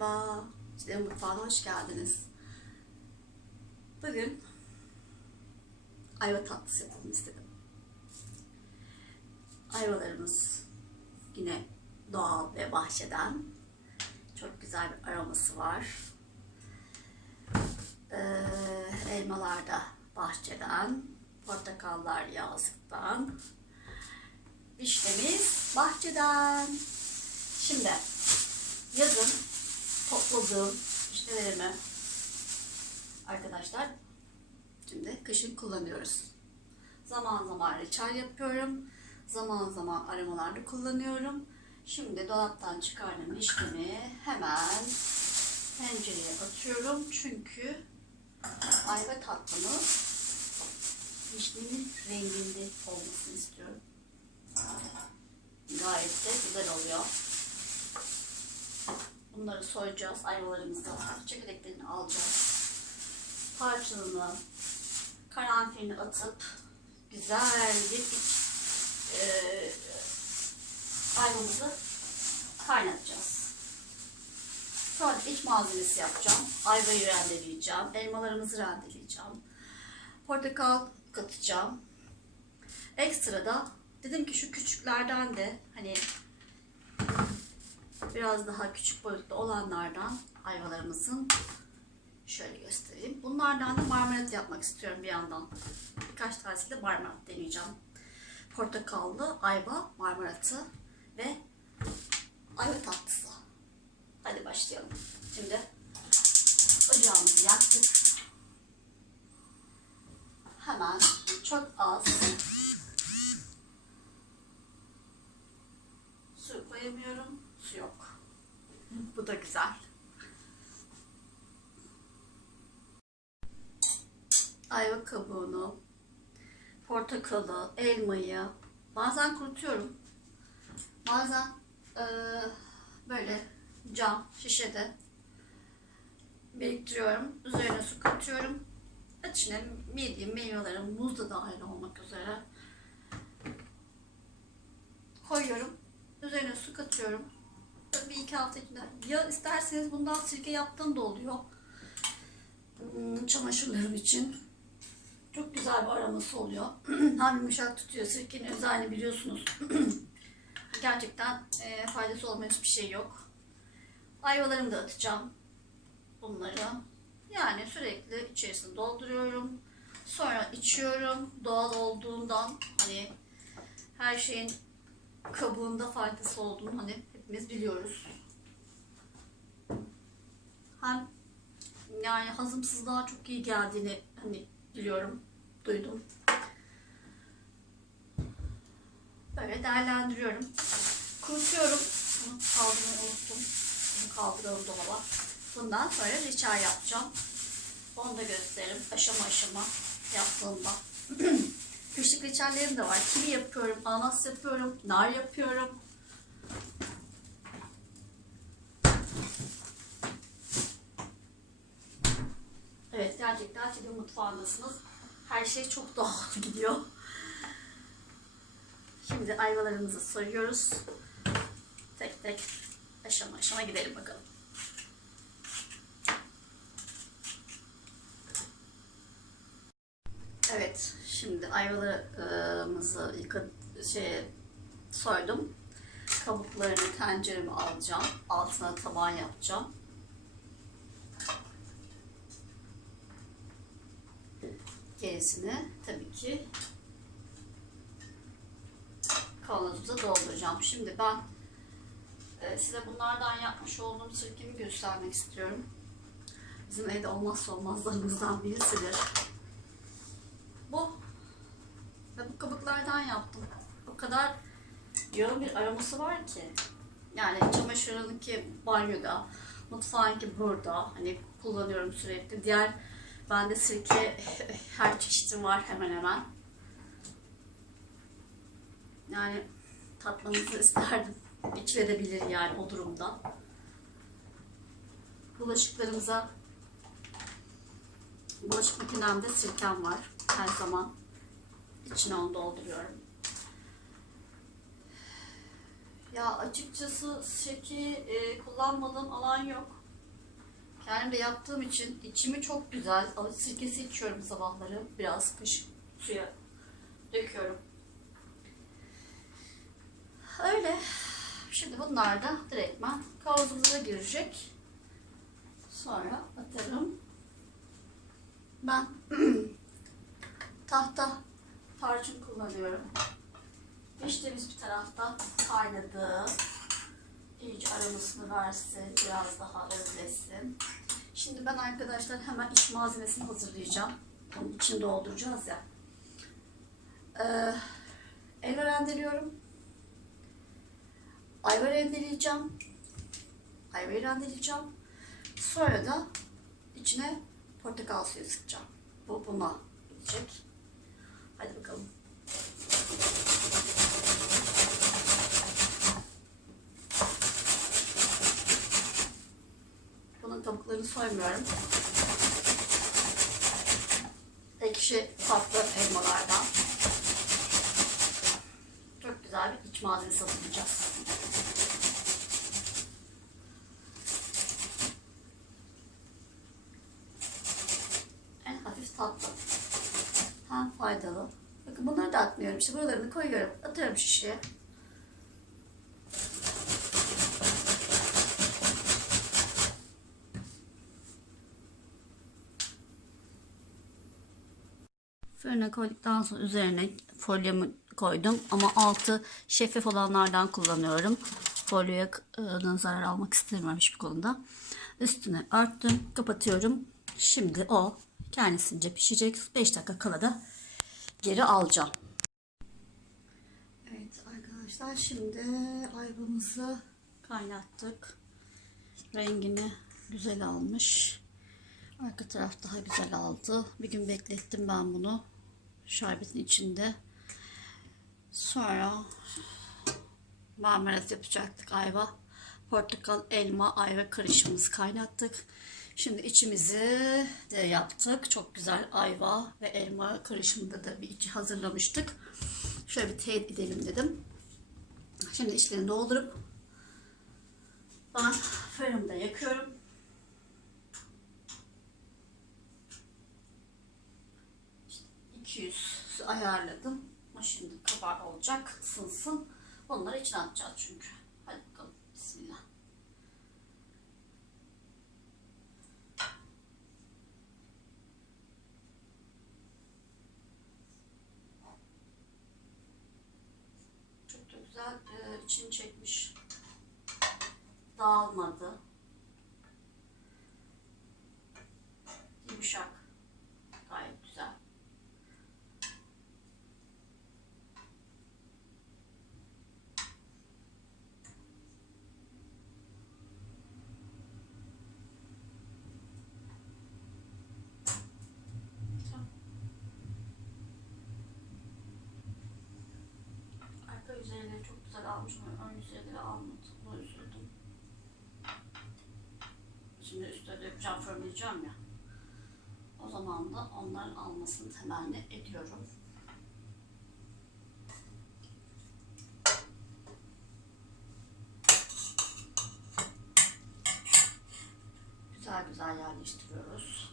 Merhaba, Çileğin Mutfağı'na hoş geldiniz. Bugün ayva tatlısı yapalım istedim. Ayvalarımız yine doğal ve bahçeden. Çok güzel bir aroması var. Ee, elmalar da bahçeden. Portakallar yazlıktan. Vişnemiz bahçeden. Şimdi yazın topladığım vişnelerimi arkadaşlar şimdi kışın kullanıyoruz. Zaman zaman reçel yapıyorum. Zaman zaman aromalarda kullanıyorum. Şimdi dolaptan çıkardığım vişnemi hemen tencereye atıyorum. Çünkü ayva tatlımı vişnenin renginde olmasını istiyorum. Gayet de güzel oluyor. Bunları soyacağız. Ayvalarımızı, çekirdeklerini alacağız. Parçalını, karanfilini atıp güzel bir iç e, ayvamızı kaynatacağız. Sonra iç malzemesi yapacağım. Ayvayı rendeleyeceğim. Elmalarımızı rendeleyeceğim. Portakal katacağım. Ekstra da dedim ki şu küçüklerden de hani biraz daha küçük boyutlu olanlardan ayvalarımızın şöyle göstereyim. Bunlardan da marmelat yapmak istiyorum bir yandan. Birkaç tanesiyle marmelat deneyeceğim. Portakallı ayva marmelatı ve ayva tatlısı. Hadi başlayalım. Şimdi ocağımızı yaktık. Hemen çok az su koyamıyorum. Bu da güzel. Ayva kabuğunu, portakalı, elmayı bazen kurutuyorum. Bazen eee, böyle cam şişede biriktiriyorum. Üzerine su katıyorum. İçine yediğim meyvelerim, muz da dahil olmak üzere koyuyorum. Üzerine su katıyorum. Bir iki hafta içinde. Ya isterseniz bundan sirke yaptığım da oluyor. Hmm, Çamaşırlarım için. Çok güzel bir aroması oluyor. Hem yumuşak tutuyor. Sirkenin özelliğini biliyorsunuz. Gerçekten e, faydası olmayan hiçbir şey yok. Ayvalarımı da atacağım. Bunları. Yani sürekli içerisine dolduruyorum. Sonra içiyorum. Doğal olduğundan hani her şeyin kabuğunda faydası olduğunu hani hepimiz biliyoruz. Hem yani hazımsızlığa çok iyi geldiğini hani biliyorum, duydum. Böyle değerlendiriyorum. Kurutuyorum. Bunu kaldırmayı unuttum. Bunu kaldıralım dolaba. Bundan sonra reçel yapacağım. Onu da gösteririm aşama aşama yaptığımda. Kışlık reçellerim de var. Kivi yapıyorum, ananas yapıyorum, nar yapıyorum. Evet gerçekten sizin mutfağındasınız. Her şey çok doğal gidiyor. Şimdi ayvalarımızı soyuyoruz. Tek tek aşama aşama gidelim bakalım. Evet, şimdi ayvalarımızı yıkadım, şey, soydum. Kabuklarını tencereme alacağım. Altına taban yapacağım. Gerisini tabii ki kavanozumuza dolduracağım. Şimdi ben e, size bunlardan yapmış olduğum sirkemi göstermek istiyorum. Bizim evde olmazsa olmazlarımızdan birisidir. Bu. Ve bu kabuklardan yaptım. O kadar yoğun bir aroması var ki. Yani çamaşırınki banyoda, mutfağınki burada. Hani kullanıyorum sürekli. Diğer bende sirke her çeşidi var hemen hemen. Yani tatmanızı isterdim. İçilebilir yani o durumda. Bulaşıklarımıza bulaşık makinemde sirkem var her zaman. İçine onu dolduruyorum. Ya açıkçası sirke e, kullanmadığım alan yok. Kendim de yaptığım için içimi çok güzel. Alıç sirkesi içiyorum sabahları. Biraz kış suya döküyorum. Öyle. Şimdi bunlar da direktmen kavanozumuza girecek. Sonra atarım. Ben tahta tarçın kullanıyorum. Piştiğimiz bir tarafta kaynadı. Aromasını versin, biraz daha özlesin. Şimdi ben arkadaşlar hemen iç malzemesini hazırlayacağım. Onun için dolduracağız ya. Ee, elma rendeliyorum. Ayva rendeleyeceğim. Ayvayı rendeleyeceğim. Sonra da içine portakal suyu sıkacağım. Bu buna gidecek. Hadi bakalım. Bunun kabuklarını soymuyorum. Ekşi tatlı elmalardan. Çok güzel bir iç malzemesi hazırlayacağız. En hafif tatlı. Hem faydalı. Bakın bunları da atmıyorum. İşte buralarını koyuyorum. Atıyorum şişeye. Fırına koyduktan sonra üzerine folyomu koydum ama altı şeffaf olanlardan kullanıyorum. Folyoya e, zarar almak istemiyorum hiçbir konuda. Üstüne örttüm, kapatıyorum. Şimdi o kendisince pişecek. 5 dakika kala da geri alacağım. Evet arkadaşlar şimdi ayvamızı kaynattık. Rengini güzel almış. Arka taraf daha güzel aldı. Bir gün beklettim ben bunu. Şerbetin içinde. Sonra marmelat yapacaktık ayva. Portakal, elma, ayva karışımımızı kaynattık. Şimdi içimizi de yaptık. Çok güzel ayva ve elma karışımında da bir içi hazırlamıştık. Şöyle bir teyit edelim dedim. Şimdi içlerini doldurup ben fırında yakıyorum. İşte 200 ayarladım. Ama şimdi kabar olacak, ısınsın. Onları içine atacağız çünkü. Hadi bakalım. Bismillah. Çok da güzel e, içini çekmiş. Dağılmadı. Yumuşak. Gayet güzel. Arka yüzeyleri çok güzel almış ama ön yüzeyleri almadı. Buna üzüldüm. Şimdi üstüne dökeceğim, fırınlayacağım ya. O zaman da onların almasını temenni ediyorum. Güzel güzel yerleştiriyoruz.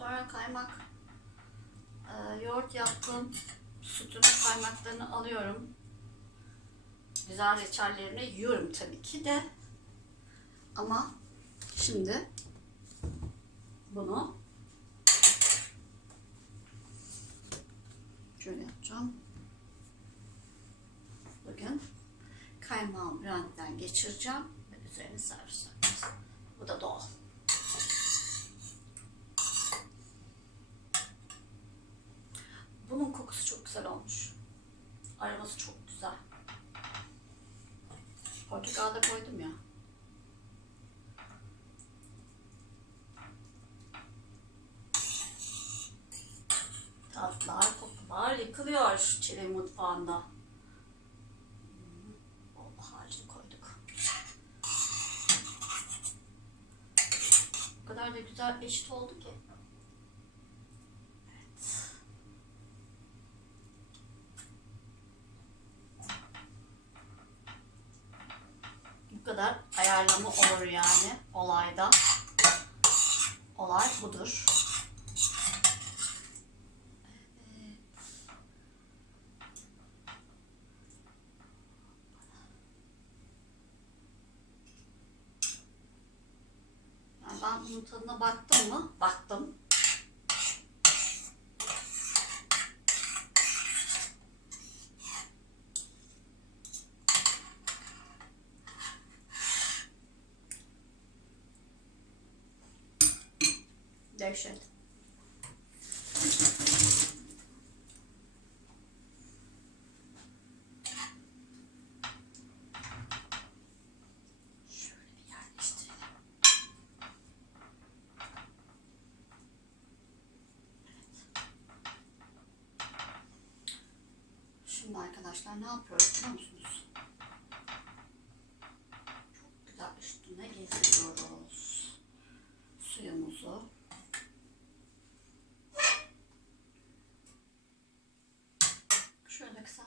Sonra kaymak, e, yoğurt yaptım. Sütün kaymaklarını alıyorum. Güzel reçellerini yiyorum tabii ki de. Ama şimdi bunu şöyle yapacağım. Bugün kaymağımı rendiden geçireceğim ve üzerine servis yapacağız. Bu da doğal. Bunun kokusu çok güzel olmuş. Aroması çok güzel. Portakal da koydum ya. Tatlar, kokular yıkılıyor Çilek mutfağında. Hmm, Bol harcını koyduk. O kadar da güzel eşit oldu ki. Evet. Bu kadar ayarlama olur yani olayda. Olay budur. Yani ben bunun tadına baktım mı? Baktım. Dehşet. Şöyle bir yerleştirelim. Şimdi arkadaşlar ne yapıyoruz biliyor musunuz? Çok güzel üstüne gezdiriyoruz. Suyumuzu. Şöyle kısa.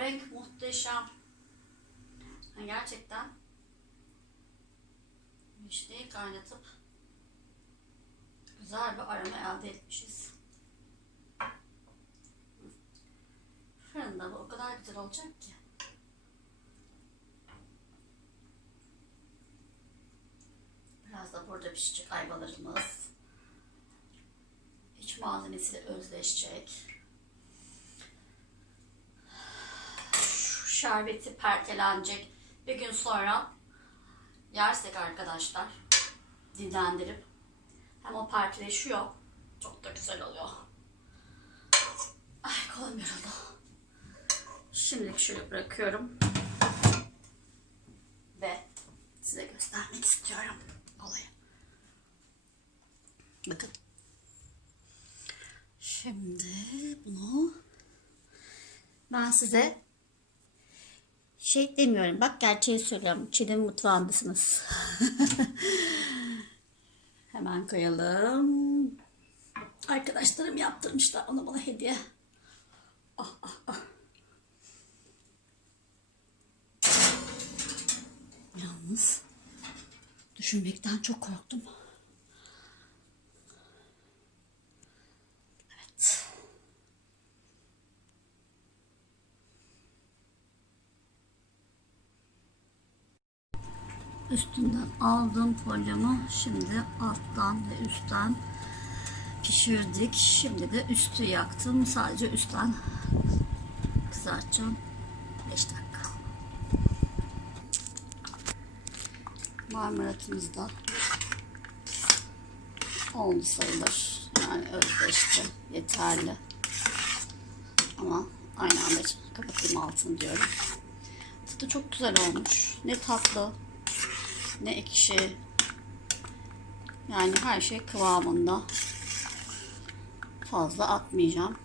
Renk muhteşem. Ha, gerçekten vişneyi kaynatıp güzel bir aroma elde etmişiz. Fırında bu o kadar güzel olacak ki. Biraz da burada pişecek ayvalarımız. İç malzemesiyle özleşecek. Şu şerbeti pertelenecek. Bir gün sonra yersek arkadaşlar dinlendirip hem o perteleşiyor çok da güzel oluyor. Ay kolum yoruldu. Şimdilik şöyle bırakıyorum. Ve size göstermek istiyorum olayı. Bakın. Şimdi bunu ben size şey demiyorum. Bak gerçeği söylüyorum. Çiğdem mutfağındasınız. Hemen koyalım. Arkadaşlarım yaptırmışlar onu bana hediye. Ah ah ah. Yalnız düşünmekten çok korktum. Üstünden aldım folyomu. Şimdi alttan ve üstten pişirdik. Şimdi de üstü yaktım. Sadece üstten kızartacağım. 5 dakika. Marmelatımız da oldu sayılır. Yani özleşti. Yeterli. Ama aynı anda kapatayım altını diyorum. Tadı çok güzel olmuş. Ne tatlı ne ekşi. Yani her şey kıvamında. Fazla atmayacağım.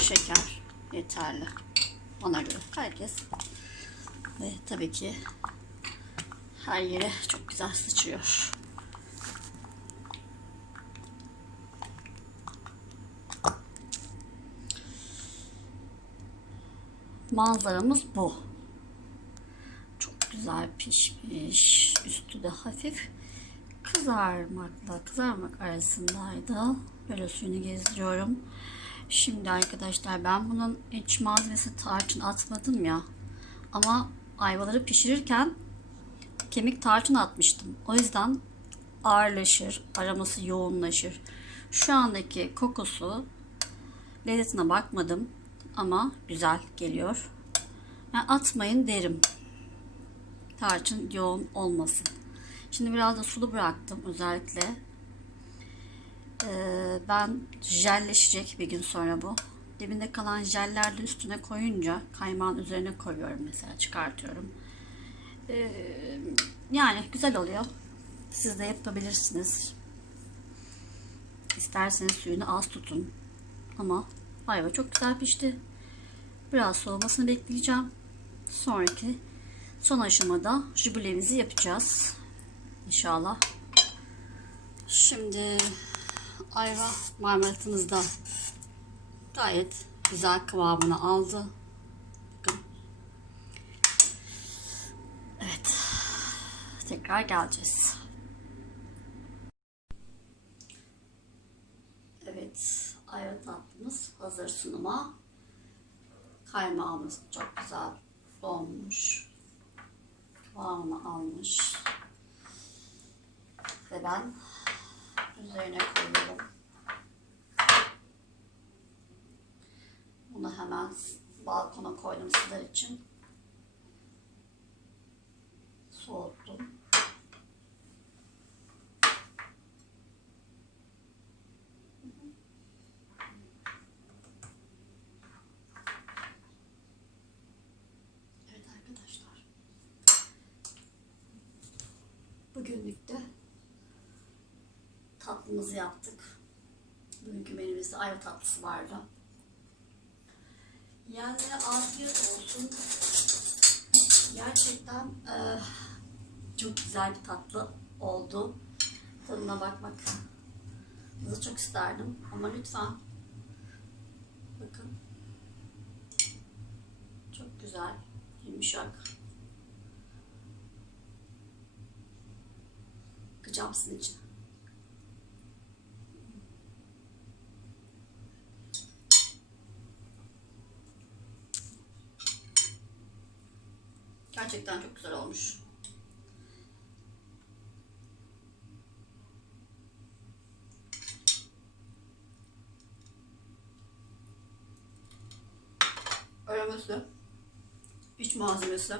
Şeker yeterli. Ona göre herkes ve tabii ki her yere çok güzel sıçrıyor. Manzaramız bu. Güzel pişmiş. Üstü de hafif kızarmakla kızarmak arasındaydı. Böyle suyunu gezdiriyorum. Şimdi arkadaşlar ben bunun iç malzemesi tarçın atmadım ya. Ama ayvaları pişirirken kemik tarçın atmıştım. O yüzden ağırlaşır, aroması yoğunlaşır. Şu andaki kokusu lezzetine bakmadım ama güzel geliyor. Yani atmayın derim. Tarçın yoğun olmasın. Şimdi biraz da sulu bıraktım özellikle. Ee, ben jelleşecek bir gün sonra bu. Dibinde kalan jeller üstüne koyunca kaymağın üzerine koyuyorum mesela çıkartıyorum. Ee, yani güzel oluyor. Siz de yapabilirsiniz. İsterseniz suyunu az tutun. Ama ayva çok güzel pişti. Biraz soğumasını bekleyeceğim. Sonraki son aşamada jubulemizi yapacağız. İnşallah. Şimdi ayva marmelatımız da gayet güzel kıvamını aldı. Bakın. Evet. Tekrar geleceğiz. Evet. Ayva tatlımız hazır sunuma. Kaymağımız çok güzel donmuş. Kıvamını almış. Ve ben üzerine koyuyorum. Bunu hemen balkona koydum sizler için. Soğuttum. Evet arkadaşlar. Bugünlük de tatlımızı yaptık. Bugünkü menümüzde ayva tatlısı vardı. Yiyenlere afiyet olsun. Gerçekten eee, çok güzel bir tatlı oldu. Tadına bakmak da çok isterdim. Ama lütfen bakın. Çok güzel, yumuşak. Bakacağım sizin için. Gerçekten çok güzel olmuş. Aroması, iç malzemesi,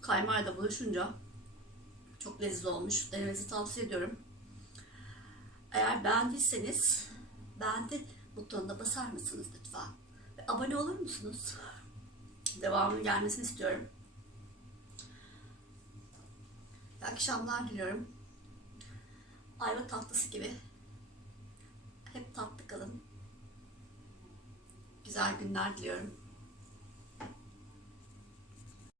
kaymağı da buluşunca çok lezzetli olmuş. Denemenizi tavsiye ediyorum. Eğer beğendiyseniz beğendi butonuna basar mısınız lütfen? Ve abone olur musunuz? Devamının gelmesini istiyorum. Akşamlar diliyorum. Ayva tatlısı gibi. Hep tatlı kalın. Güzel günler diliyorum.